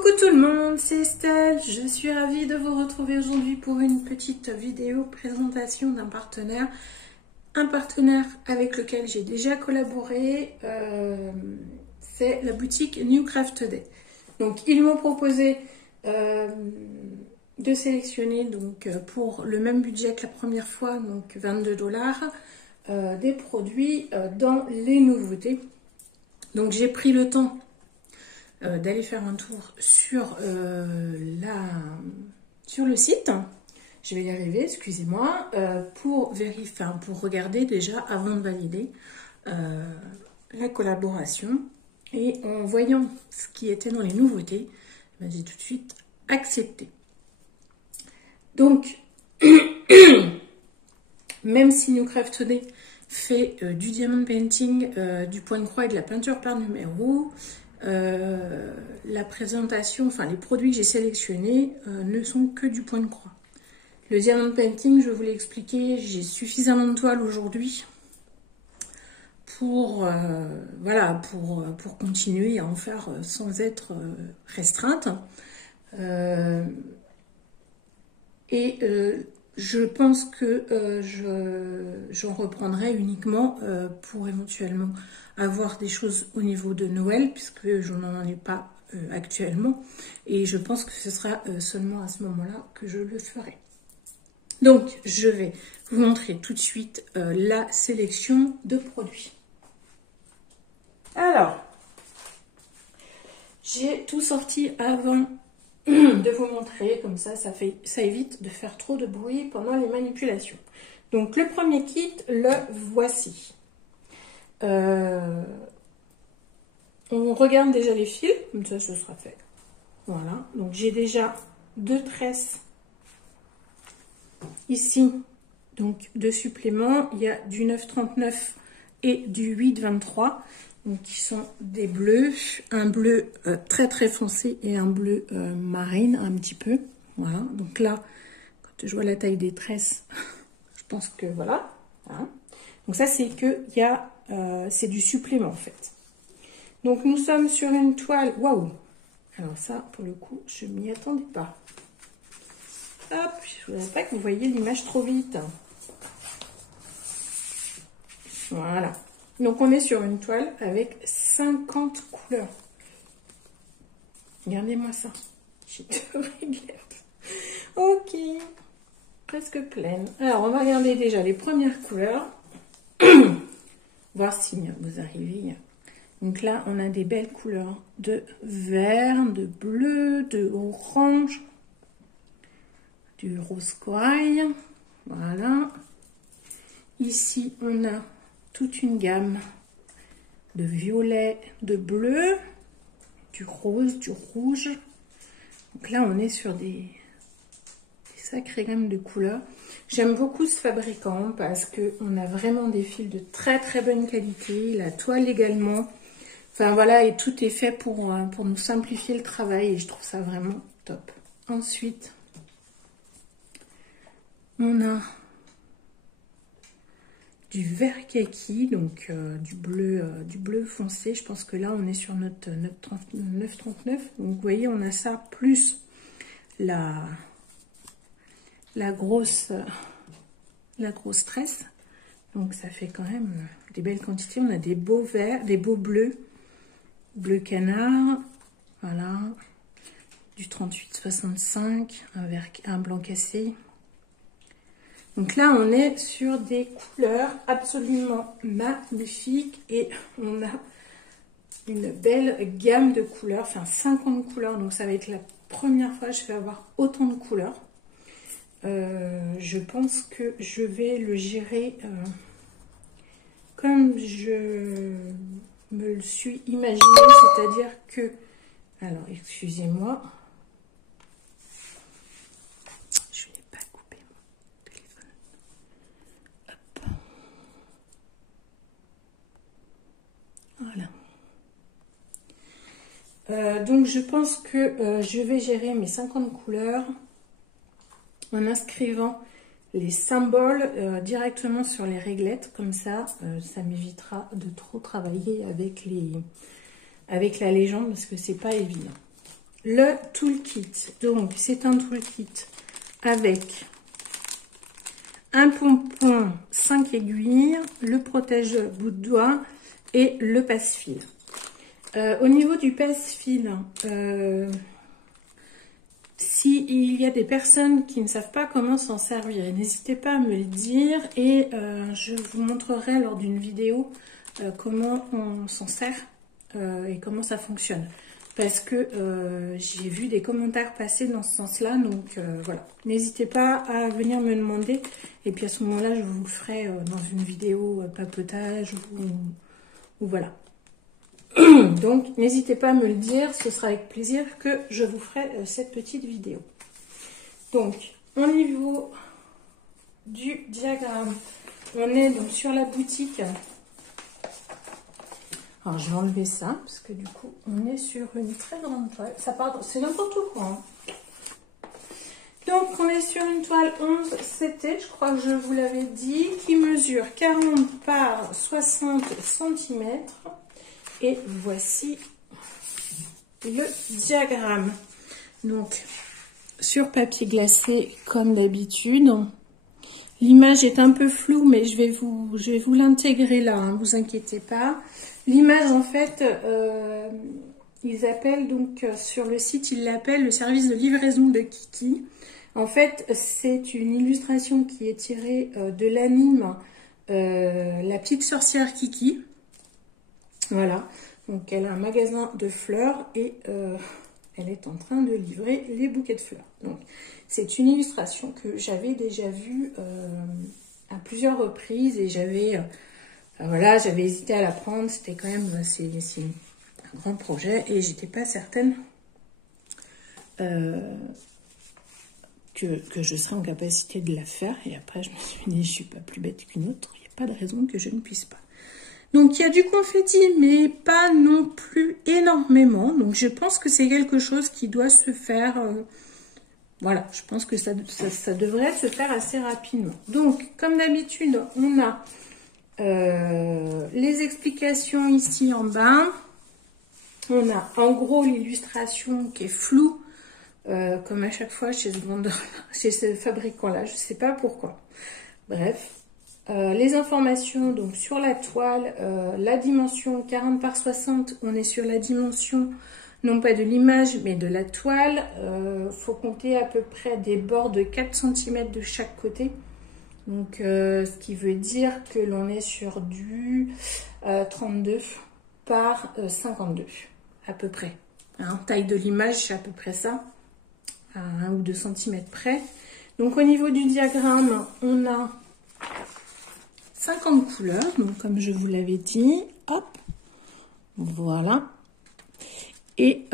Coucou tout le monde, c'est Estelle, je suis ravie de vous retrouver aujourd'hui pour une petite vidéo présentation d'un partenaire. Un partenaire avec lequel j'ai déjà collaboré, c'est la boutique New Craft Day. Donc ils m'ont proposé de sélectionner donc, pour le même budget que la première fois, donc 22 $, des produits dans les nouveautés. Donc j'ai pris le temps d'aller faire un tour sur, sur le site. Je vais y arriver, excusez-moi, pour vérifier, pour regarder déjà avant de valider la collaboration. Et en voyant ce qui était dans les nouveautés, ben, j'ai tout de suite accepté. Donc, même si New Craft Day fait du diamond painting, du point de croix et de la peinture par numéro, la présentation, enfin les produits que j'ai sélectionnés ne sont que du point de croix. Le diamond painting, je vous l'ai expliqué, j'ai suffisamment de toile aujourd'hui pour, voilà, pour continuer à en faire sans être restreinte. Je pense que j'en reprendrai uniquement pour éventuellement avoir des choses au niveau de Noël, puisque je n'en ai pas actuellement. Et je pense que ce sera seulement à ce moment-là que je le ferai. Donc, je vais vous montrer tout de suite la sélection de produits. Alors, j'ai tout sorti avant de vous montrer, comme ça, ça évite de faire trop de bruit pendant les manipulations. Donc le premier kit, le voici. On regarde déjà les fils, comme ça ce sera fait. Voilà, donc j'ai déjà 2 tresses ici, donc 2 suppléments. Il y a du 9,39 et du 8,23. Donc qui sont des bleus, un bleu très très foncé et un bleu marine un petit peu. Voilà, donc là, quand je vois la taille des tresses, je pense que voilà. Hein. Donc ça c'est que c'est du supplément en fait. Donc nous sommes sur une toile, waouh. Alors ça pour le coup je m'y attendais pas. Hop, je ne voudrais pas que vous voyez l'image trop vite. Voilà. Donc on est sur une toile avec 50 couleurs. Regardez-moi ça. J'ai 2 réglettes. Ok. Presque pleine. Alors on va regarder déjà les premières couleurs. Voir si vous arrivez. Donc là on a des belles couleurs de vert, de bleu, de orange, du rose corail. Voilà. Ici on a toute une gamme de violet, de bleu, du rose, du rouge. Donc là, on est sur des sacrées gammes de couleurs. J'aime beaucoup ce fabricant parce qu'on a vraiment des fils de très très bonne qualité. La toile également. Enfin voilà, et tout est fait pour nous simplifier le travail et je trouve ça vraiment top. Ensuite, on a du vert kaki, donc du bleu foncé. Je pense que là on est sur notre 9,39. Donc vous voyez, on a ça plus la grosse tresse. Donc ça fait quand même des belles quantités. On a des beaux verts, des beaux bleus, bleu canard, voilà, du 38,65, un blanc cassé. Donc là, on est sur des couleurs absolument magnifiques et on a une belle gamme de couleurs, enfin 50 couleurs. Donc ça va être la première fois que je vais avoir autant de couleurs. Je pense que je vais le gérer comme je me le suis imaginé, c'est-à-dire que... Alors, excusez-moi. Voilà. Donc je pense que je vais gérer mes 50 couleurs en inscrivant les symboles directement sur les réglettes. Comme ça, ça m'évitera de trop travailler avec la légende parce que c'est pas évident. le toolkit. Donc, c'est un toolkit avec un pompon, 5 aiguilles, le protège bout de doigt et le passe-fil. Au niveau du passe-fil, s'il y a des personnes qui ne savent pas comment s'en servir, n'hésitez pas à me le dire et je vous montrerai lors d'une vidéo comment on s'en sert et comment ça fonctionne. Parce que j'ai vu des commentaires passer dans ce sens-là, donc voilà. N'hésitez pas à venir me demander et puis à ce moment-là, je vous le ferai dans une vidéo papotage ou voilà. Donc, n'hésitez pas à me le dire, ce sera avec plaisir que je vous ferai cette petite vidéo. Donc, au niveau du diagramme, on est donc sur la boutique. Alors, je vais enlever ça, parce que du coup, on est sur une très grande toile. Ça part, c'est n'importe quoi. Hein. Donc, on est sur une toile 11 CT, je crois que je vous l'avais dit, qui mesure 40 par 60 cm. Et voici le diagramme. Donc, sur papier glacé, comme d'habitude. L'image est un peu floue, mais je vais vous l'intégrer là, hein, vous inquiétez pas. L'image, en fait, ils appellent donc sur le site, ils l'appellent le service de livraison de Kiki. En fait, c'est une illustration qui est tirée de l'anime La petite sorcière Kiki. Voilà, donc elle a un magasin de fleurs et elle est en train de livrer les bouquets de fleurs. Donc c'est une illustration que j'avais déjà vue à plusieurs reprises et j'avais j'avais hésité à la prendre. C'était quand même c'est un grand projet et j'étais pas certaine que je serais en capacité de la faire. Et après je me suis dit, je suis pas plus bête qu'une autre, il n'y a pas de raison que je ne puisse pas. Donc, il y a du confetti, mais pas non plus énormément. Donc, je pense que c'est quelque chose qui doit se faire... voilà, je pense que ça devrait se faire assez rapidement. Donc, comme d'habitude, on a les explications ici en bas. On a en gros l'illustration qui est floue, comme à chaque fois chez ce vendeur, chez ce fabricant-là. Je ne sais pas pourquoi. Bref. Les informations donc sur la toile, la dimension 40 par 60, on est sur la dimension non pas de l'image mais de la toile. Faut compter à peu près des bords de 4 cm de chaque côté. Donc ce qui veut dire que l'on est sur du 32 par 52 à peu près. Hein, taille de l'image c'est à peu près ça, à 1 ou 2 cm près. Donc au niveau du diagramme, on a 50 couleurs, donc comme je vous l'avais dit, hop, voilà. Et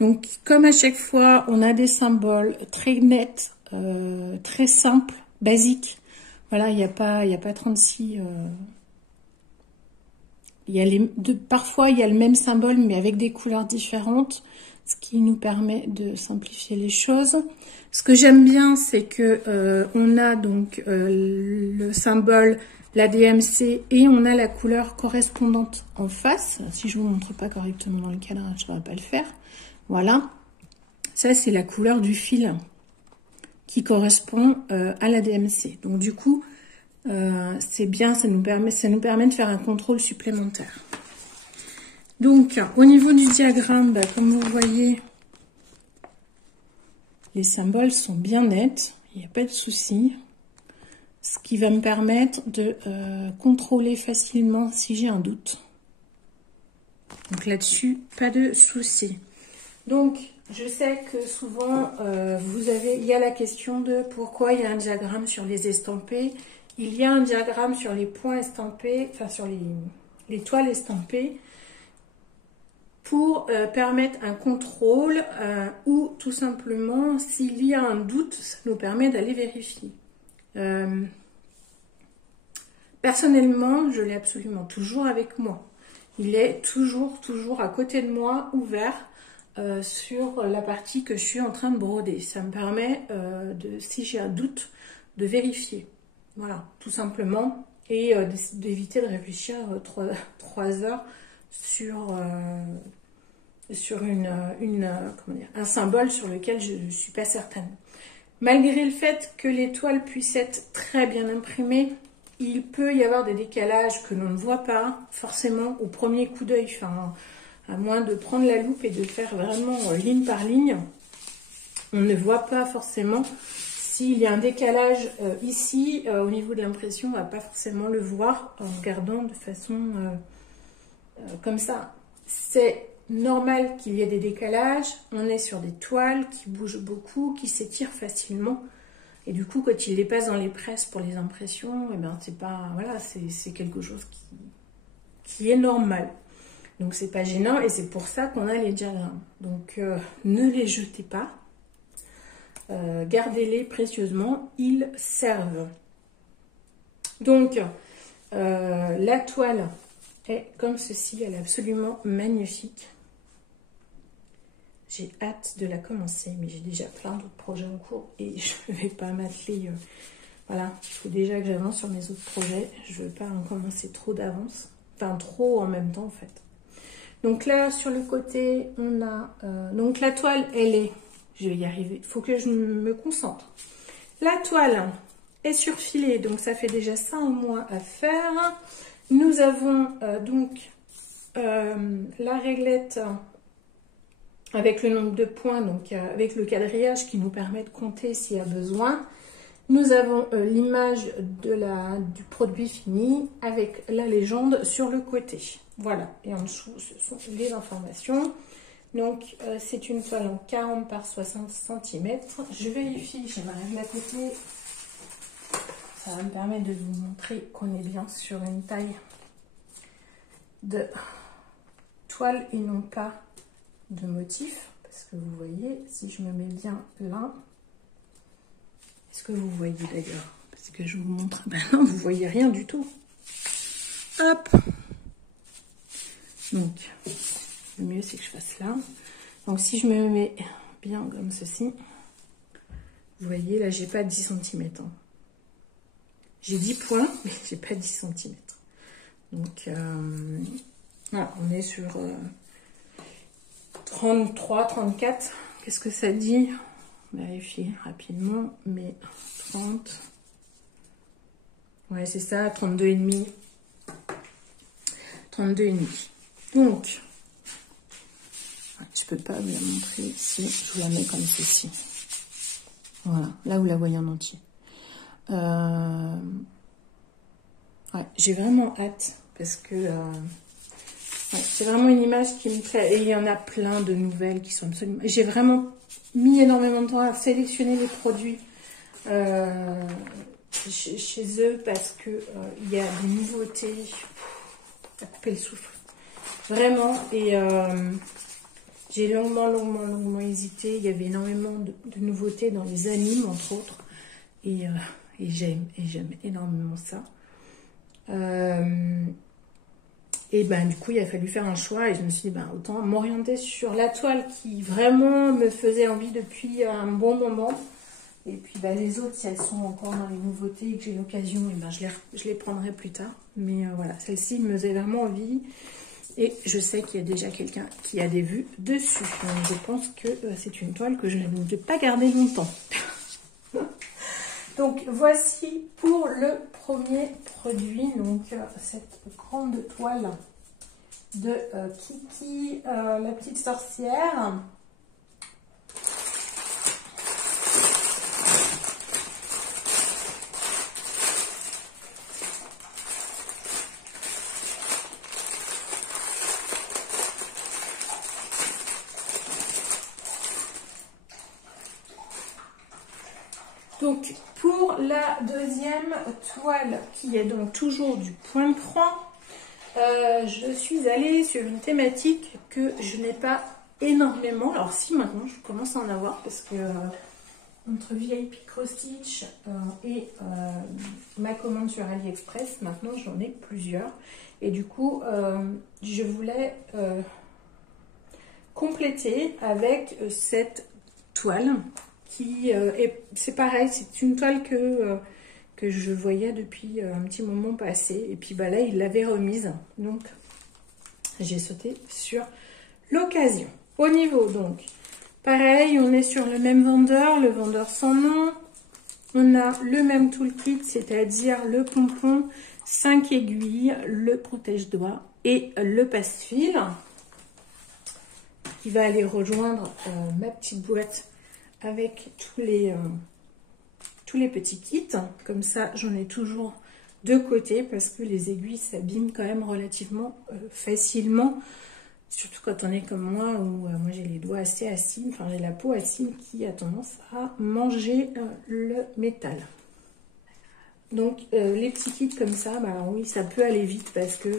donc comme à chaque fois, on a des symboles très nets, très simples, basiques. Voilà, il n'y a pas 36. Parfois, il y a le même symbole, mais avec des couleurs différentes, ce qui nous permet de simplifier les choses. Ce que j'aime bien, c'est que on a donc le symbole, la DMC, et on a la couleur correspondante en face. Si je vous montre pas correctement dans le cadrage, je ne saurais pas le faire. Voilà. Ça, c'est la couleur du fil qui correspond à la DMC. Donc, du coup, c'est bien, ça nous permet de faire un contrôle supplémentaire. Donc, au niveau du diagramme, comme vous voyez, les symboles sont bien nets, il n'y a pas de souci. Ce qui va me permettre de contrôler facilement si j'ai un doute. Donc là-dessus, pas de souci. Donc, je sais que souvent, il y a la question de pourquoi il y a un diagramme sur les estampés. Il y a un diagramme sur les points estampés, enfin sur les toiles estampées, pour permettre un contrôle ou tout simplement, s'il y a un doute, ça nous permet d'aller vérifier. Personnellement, je l'ai absolument toujours avec moi. Il est toujours à côté de moi, ouvert sur la partie que je suis en train de broder. Ça me permet, si j'ai un doute, de vérifier. Voilà, tout simplement. Et d'éviter de réfléchir 3 heures sur sur comment dire, un symbole sur lequel je ne suis pas certaine. Malgré le fait que les toiles puissent être très bien imprimées, il peut y avoir des décalages que l'on ne voit pas forcément au premier coup d'œil, enfin, à moins de prendre la loupe et de faire vraiment ligne par ligne. On ne voit pas forcément s'il y a un décalage ici au niveau de l'impression, on ne va pas forcément le voir en regardant de façon comme ça. C'est normal qu'il y ait des décalages, on est sur des toiles qui bougent beaucoup, qui s'étirent facilement. Et du coup, quand il les passe dans les presses pour les impressions, eh ben, c'est pas, voilà, c'est quelque chose qui est normal. Donc, c'est pas gênant et c'est pour ça qu'on a les diagrammes. Donc, ne les jetez pas. Gardez-les précieusement, ils servent. Donc, la toile est comme ceci, elle est absolument magnifique. J'ai hâte de la commencer, mais j'ai déjà plein d'autres projets en cours et je ne vais pas m'atteler. Voilà, il faut déjà que j'avance sur mes autres projets. Je ne veux pas en commencer trop d'avance, enfin trop en même temps en fait. Donc là, sur le côté, on a... donc la toile, elle est... Je vais y arriver, il faut que je me concentre. La toile est surfilée, donc ça fait déjà ça en moins à faire. Nous avons donc la réglette avec le nombre de points, donc avec le quadrillage qui nous permet de compter s'il y a besoin. Nous avons l'image du produit fini avec la légende sur le côté. Voilà, et en dessous, ce sont les informations. Donc, c'est une toile en 40 par 60 cm. Je vérifie, j'ai ma règle à côté. Ça va me permettre de vous montrer qu'on est bien sur une taille de toile et non pas de motif. Parce que vous voyez, si je me mets bien là, est-ce que vous voyez d'ailleurs? Parce que je vous montre, ben non, vous voyez rien du tout. Hop! Donc, le mieux c'est que je fasse là. Donc si je me mets bien comme ceci, vous voyez là j'ai pas 10 cm. Hein. J'ai 10 points, mais j'ai pas 10 cm. Donc voilà, on est sur 33, 34. Qu'est-ce que ça dit? Vérifier rapidement, mais 30. Ouais, c'est ça, 32,5. 32,5. Donc, je peux pas vous la montrer ici, je vous la mets comme ceci. Voilà, là vous la voyez en entier. Ouais, j'ai vraiment hâte parce que ouais, c'est vraiment une image qui me plaît et il y en a plein de nouvelles qui sont absolument... J'ai vraiment mis énormément de temps à sélectionner les produits chez eux parce que il y a des nouveautés à couper le souffle. Vraiment, et j'ai longuement hésité. Il y avait énormément de nouveautés dans les animes, entre autres. Et j'aime énormément ça. Et ben du coup, il a fallu faire un choix. Et je me suis dit, ben, autant m'orienter sur la toile qui vraiment me faisait envie depuis un bon moment. Et puis ben, les autres, si elles sont encore dans les nouveautés et que j'ai l'occasion, et ben, je les prendrai plus tard. Mais voilà, celle-ci me faisait vraiment envie. Et je sais qu'il y a déjà quelqu'un qui a des vues dessus. Donc je pense que c'est une toile que je ne vais pas garder longtemps. Donc voici pour le premier produit. Donc cette grande toile de Kiki, la petite sorcière. Donc, pour la deuxième toile, qui est donc toujours du point de croix, je suis allée sur une thématique que je n'ai pas énormément. Alors, si maintenant, je commence à en avoir parce que entre VIP Cross Stitch et ma commande sur AliExpress, maintenant, j'en ai plusieurs. Et du coup, je voulais compléter avec cette toile. C'est pareil, c'est une toile que je voyais depuis un petit moment passé. Et puis bah là, il l'avait remise. Donc, j'ai sauté sur l'occasion. Au niveau, donc, pareil, on est sur le même vendeur, le vendeur sans nom. On a le même toolkit, c'est-à-dire le pompon, 5 aiguilles, le protège-doigts et le passe-fil qui va aller rejoindre ma petite boîte avec tous les petits kits. Comme ça, j'en ai toujours de côté parce que les aiguilles s'abîment quand même relativement facilement. Surtout quand on est comme moi, où moi j'ai les doigts assez acides, enfin j'ai la peau acide qui a tendance à manger le métal. Donc les petits kits comme ça, bah, alors oui, ça peut aller vite parce que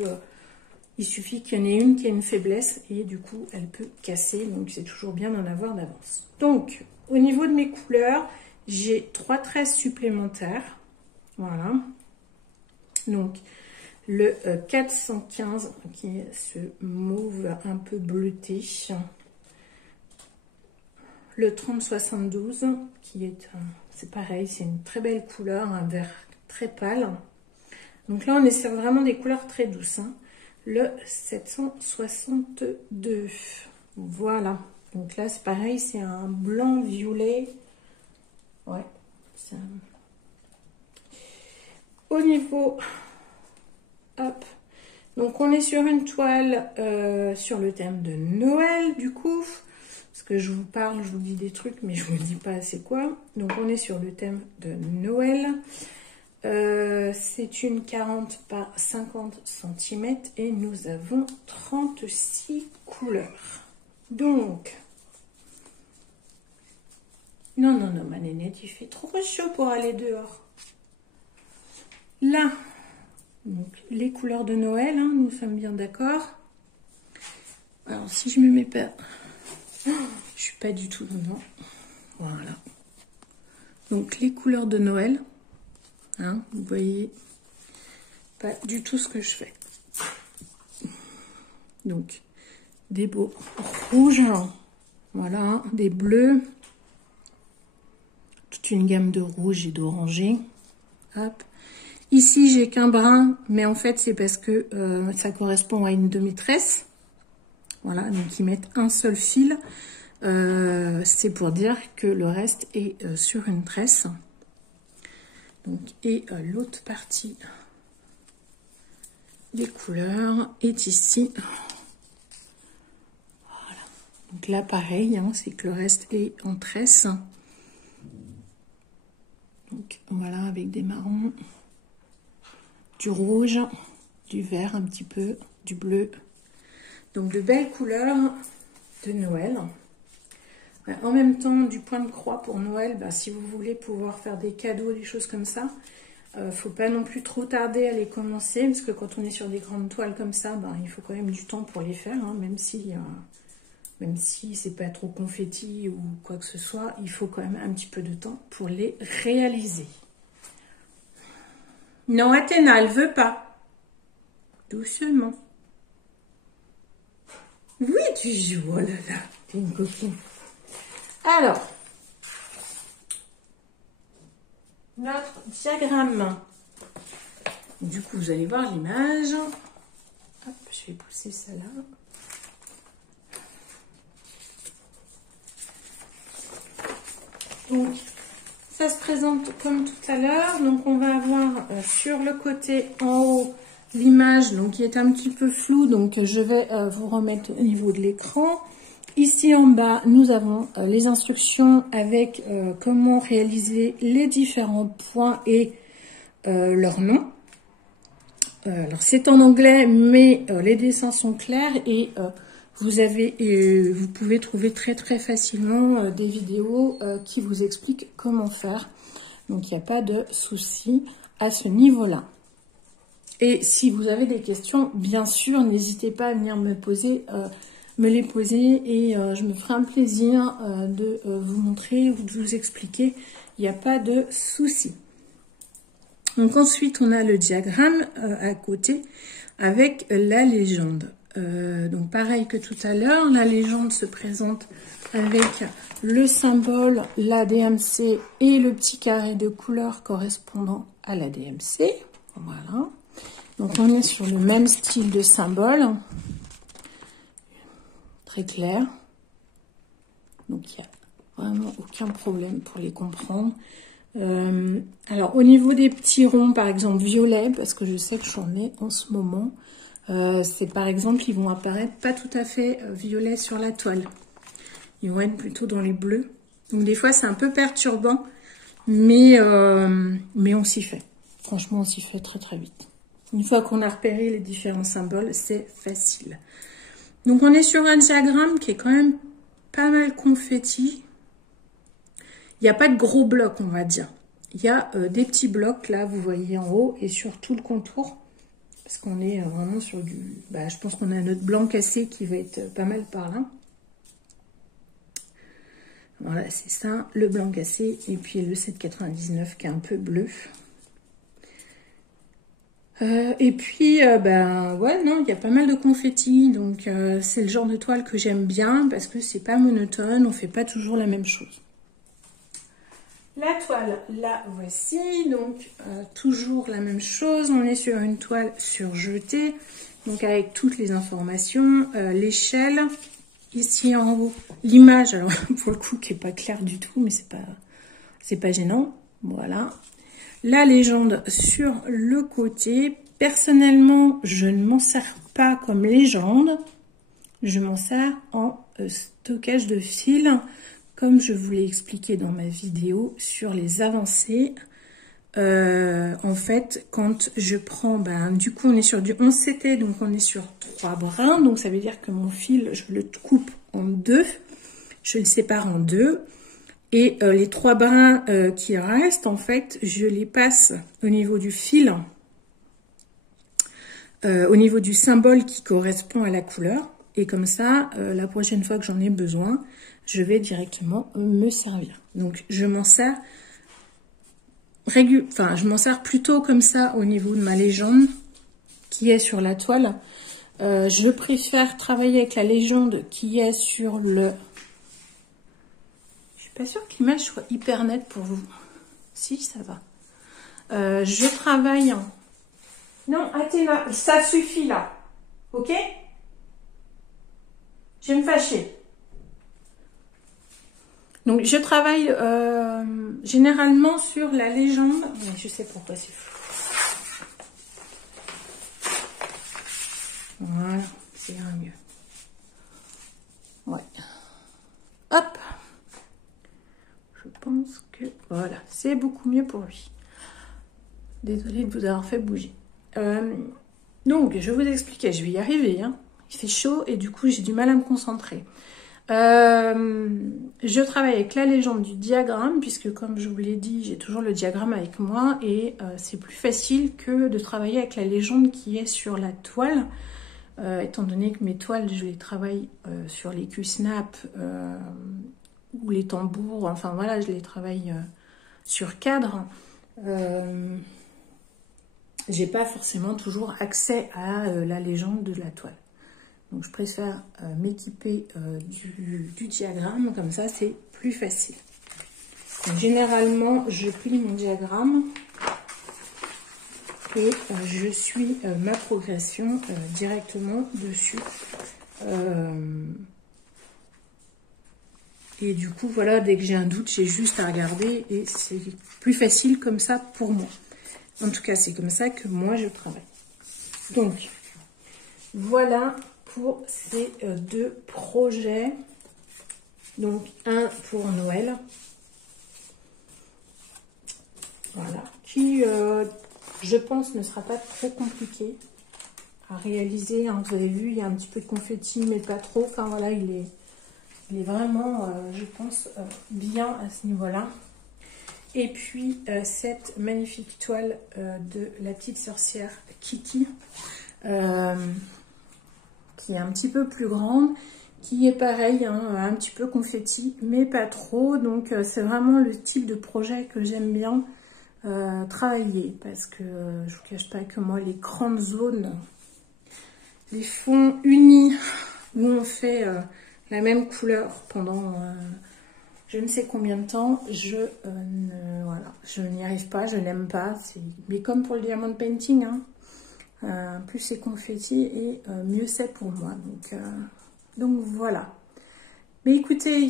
il suffit qu'il y en ait une qui a une faiblesse et du coup elle peut casser, donc c'est toujours bien d'en avoir d'avance. Donc au niveau de mes couleurs, j'ai 3 tresses supplémentaires, voilà. Donc le 415 qui est ce mauve un peu bleuté, le 3072 qui est, c'est pareil, c'est une très belle couleur, un vert très pâle. Donc là on est sur vraiment des couleurs très douces, hein. Le 762, voilà. Donc là c'est pareil, c'est un blanc violet, ouais. Au niveau, hop, donc on est sur une toile sur le thème de Noël du coup, parce que je vous parle, je vous dis des trucs mais je vous dis pas c'est quoi. Donc on est sur le thème de Noël, c'est une 40 par 50 cm et nous avons 36 couleurs. Donc non ma nénette, il fait trop chaud pour aller dehors. Là, donc les couleurs de Noël, hein, nous sommes bien d'accord. Alors si je me mets pas, je suis pas du tout dedans. Voilà. Donc les couleurs de Noël, hein, vous voyez pas du tout ce que je fais. Donc des beaux rouges, voilà, des bleus, toute une gamme de rouge et d'orangé. Hop. Ici, j'ai qu'un brun, mais en fait, c'est parce que ça correspond à une demi-tresse. Voilà, donc ils mettent un seul fil. C'est pour dire que le reste est sur une tresse. Donc, et l'autre partie des couleurs est ici. Voilà. Donc là, pareil, hein, c'est que le reste est en tresse. Donc voilà, avec des marrons, du rouge, du vert un petit peu, du bleu. Donc de belles couleurs de Noël. En même temps, du point de croix pour Noël, bah, si vous voulez pouvoir faire des cadeaux, des choses comme ça, faut pas non plus trop tarder à les commencer, parce que quand on est sur des grandes toiles comme ça, bah, il faut quand même du temps pour les faire, hein, même si c'est pas trop confetti ou quoi que ce soit, il faut quand même un petit peu de temps pour les réaliser. Non, Athéna, elle veut pas. Doucement. Oui, tu joues, oh là là, t'es une copine. Alors, notre diagramme. Du coup, vous allez voir l'image. Hop, je vais pousser ça là. Donc, ça se présente comme tout à l'heure. Donc, on va avoir sur le côté en haut l'image, donc qui est un petit peu floue. Donc, je vais vous remettre au niveau de l'écran. Ici en bas, nous avons les instructions avec comment réaliser les différents points et leur nom. Alors, c'est en anglais, mais les dessins sont clairs et vous pouvez trouver très facilement des vidéos qui vous expliquent comment faire. Donc, il n'y a pas de souci à ce niveau-là. Et si vous avez des questions, bien sûr, n'hésitez pas à venir me les poser et je me ferai un plaisir de vous montrer ou de vous expliquer. Il n'y a pas de souci. Donc ensuite, on a le diagramme à côté avec la légende. Donc pareil que tout à l'heure, la légende se présente avec le symbole, la DMC et le petit carré de couleur correspondant à la DMC. Voilà. Donc on est sur le même style de symbole. très clairs. Donc il n'y a vraiment aucun problème pour les comprendre. Alors au niveau des petits ronds, par exemple violets, parce que je sais que j'en ai en ce moment, c'est par exemple, ils vont apparaître pas tout à fait violets sur la toile. Ils vont être plutôt dans les bleus. Donc des fois c'est un peu perturbant, mais on s'y fait. Franchement, on s'y fait très très vite. Une fois qu'on a repéré les différents symboles, c'est facile. Donc on est sur un diagramme qui est quand même pas mal confetti. Il n'y a pas de gros blocs, on va dire. Il y a des petits blocs, là, vous voyez en haut, et sur tout le contour. Parce qu'on est vraiment sur du... Bah, je pense qu'on a notre blanc cassé qui va être pas mal par là. Voilà, c'est ça, le blanc cassé. Et puis le 7,99 qui est un peu bleu. Et puis, ben ouais, non, il y a pas mal de confettis. Donc, c'est le genre de toile que j'aime bien parce que c'est pas monotone. On fait pas toujours la même chose. La toile, la voici, donc toujours la même chose, on est sur une toile surjetée, donc avec toutes les informations, l'échelle, ici en haut, l'image, alors pour le coup qui n'est pas claire du tout, mais c'est pas gênant, voilà. La légende sur le côté, personnellement je ne m'en sers pas comme légende, je m'en sers en stockage de fils. Comme je vous l'ai expliqué dans ma vidéo sur les avancées, en fait, quand je prends, du coup, on est sur du 11 CT, donc on est sur 3 brins. Donc, ça veut dire que mon fil, je le coupe en deux, je le sépare en deux. Et les 3 brins qui restent, en fait, je les passe au niveau du fil, au niveau du symbole qui correspond à la couleur. Et comme ça, la prochaine fois que j'en ai besoin, je vais directement me servir. Donc, je m'en sers je m'en sers plutôt comme ça au niveau de ma légende qui est sur la toile. Je préfère travailler avec la légende qui est sur le... Je suis pas sûre que l'image soit hyper nette pour vous. Si, ça va. Je travaille en... Non, Athéna, ça suffit là. Ok? Je vais me fâcher. Donc, je travaille généralement sur la légende. Mais je sais pourquoi c'est flou. Voilà, c'est mieux. Ouais. Hop. Je pense que... Voilà, c'est beaucoup mieux pour lui. Désolée de vous avoir fait bouger. Donc, je vais vous expliquer. Je vais y arriver. Hein. Il fait chaud et du coup, j'ai du mal à me concentrer. Je travaille avec la légende du diagramme puisque comme je vous l'ai dit j'ai toujours le diagramme avec moi et c'est plus facile que de travailler avec la légende qui est sur la toile étant donné que mes toiles je les travaille sur les Q-snap ou les tambours, enfin voilà je les travaille sur cadre. J'ai pas forcément toujours accès à la légende de la toile. Donc, je préfère m'équiper du diagramme, comme ça, c'est plus facile. Donc, généralement, je plie mon diagramme et je suis ma progression directement dessus. Et du coup, voilà, dès que j'ai un doute, j'ai juste à regarder et c'est plus facile comme ça pour moi. En tout cas, c'est comme ça que moi, je travaille. Donc, voilà pour ces 2 projets. Donc, un pour Noël. Voilà. Qui, je pense, ne sera pas trop compliqué à réaliser. Hein. Vous avez vu, il y a un petit peu de confetti, mais pas trop. Enfin, voilà, il est vraiment, je pense, bien à ce niveau-là. Et puis, cette magnifique toile de la petite sorcière Kiki. Qui est un petit peu plus grande, qui est pareil, hein, un petit peu confetti, mais pas trop. Donc c'est vraiment le type de projet que j'aime bien travailler, parce que je vous cache pas que moi les grandes zones, les fonds unis où on fait la même couleur pendant je ne sais combien de temps, voilà, je n'y arrive pas, je n'aime pas. Mais comme pour le diamond painting, hein, plus c'est confetti et mieux c'est pour moi. Donc Donc voilà. Mais écoutez,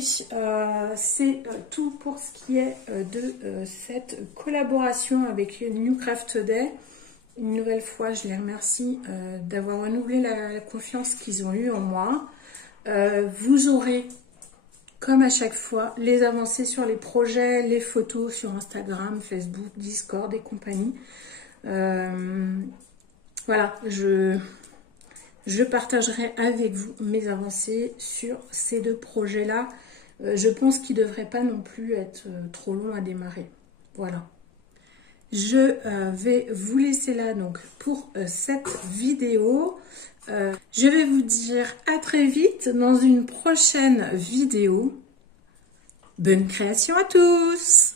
c'est tout pour ce qui est de cette collaboration avec New Craft Day. Une nouvelle fois, je les remercie d'avoir renouvelé la confiance qu'ils ont eue en moi. Vous aurez, comme à chaque fois, les avancées sur les projets, les photos sur Instagram, Facebook, Discord et compagnie. Voilà, je partagerai avec vous mes avancées sur ces deux projets-là. Je pense qu'ils ne devraient pas non plus être trop longs à démarrer. Voilà. Je vais vous laisser là donc pour cette vidéo. Je vais vous dire à très vite dans une prochaine vidéo. Bonne création à tous!